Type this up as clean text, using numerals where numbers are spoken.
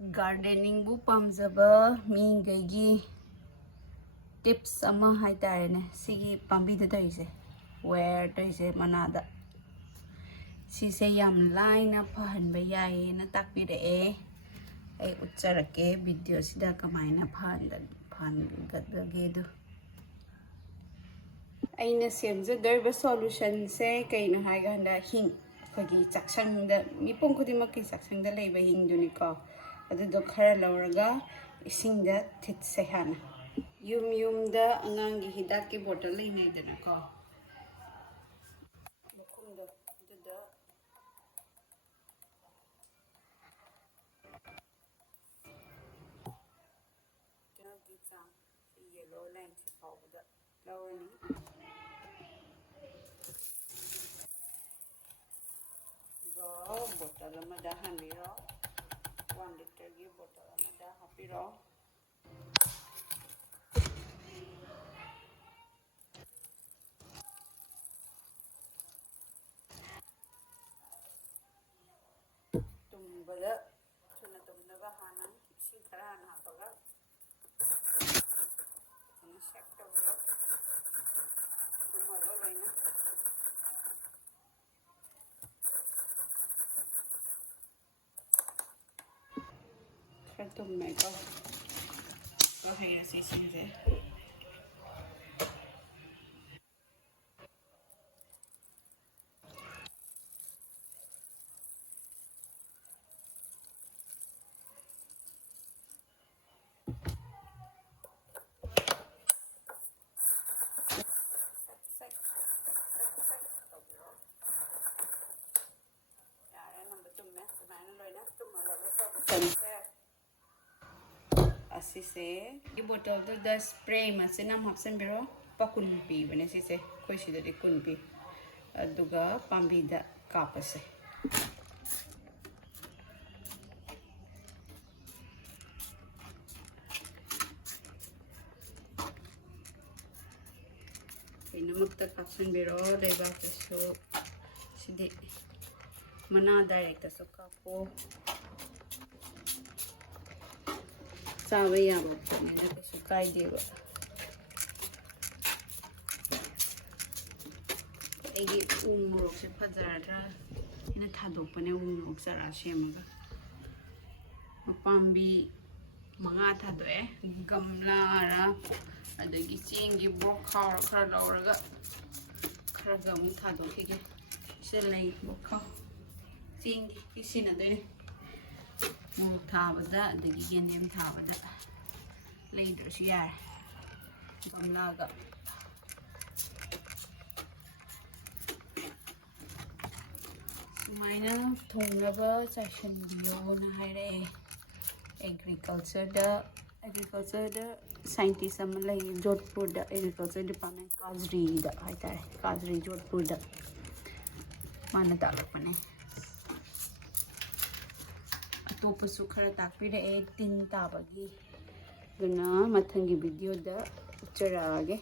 gardening बु पामजबा मीगैगी tips अमा हाइतारेने सिगी पांबी the तइसे वेयर तइसे मनादा सिसे याम लाइना फहनबा यायेना ताकपिरे ए उच्चरके वीडियो सिदा कमाइना फहनगदगेदु अइना सेमजदरबा सॉल्यूशन से कइनो हाइगंदा हिंग खगी चाक्संग द मिपुं खुदिमक की चाक्संग द लेबा हिंग दुनिको अदुदो खरा लौरगा इसिंग द थिटसे हाना यूम द अंगांगी हिदाक की बोतल लेनेदनको मखुमदो अदुदो की चांग येलो लाइन से फावदा लौरनी बोतल अमदा हानिरो 1 लीटर की बोतल अमदा हापिरो तुम्बदा थुना तुम्नबा हाना इसिंग खरा हाना हापगा थुना शेक तौरो तुम्मरो लोइना खरा तुम्मेको तो है ऐसी चीजें असिसे ये बोतल तो 10 स्प्रे मसिना हापसन बिरो पकुन पी बने सिसे कोई सिदे कुन पी अदुगा पांबीदा कापसे इनमुक्ता कापसन बिरो लेबा केसो सिदे मना डायरेक्ट सो कापो चावे याबो पने केसो कायदेबा एगी उमरोक से फजराद्रा इना थादोपने उमरोक जरा सेमगा मपांबी मंगा थादोए गमलारा अदगी चेंगी बोक खावर खरा लौरगा खरा गम थादोखिगे से लई बोक खाव चेंगी इसिनदे मोक थाबदा अदगी गेंदेम थाबदा लेद्रसु यारे गमलागा सुमाइना थोंगबा चाइसनबियो ना हायरे एग्रीकल्चर द साइंटिस्ट अमा लई जोधपुर द एग्रीकल्चर डिपार्टमेंट काजरी द हाइतारे काजरी जोधपुर द माना तालपने अतोपसु खरा ताकपिरे एक दिन ताबगी दुना मथंगी वीडियो द उच्चरागे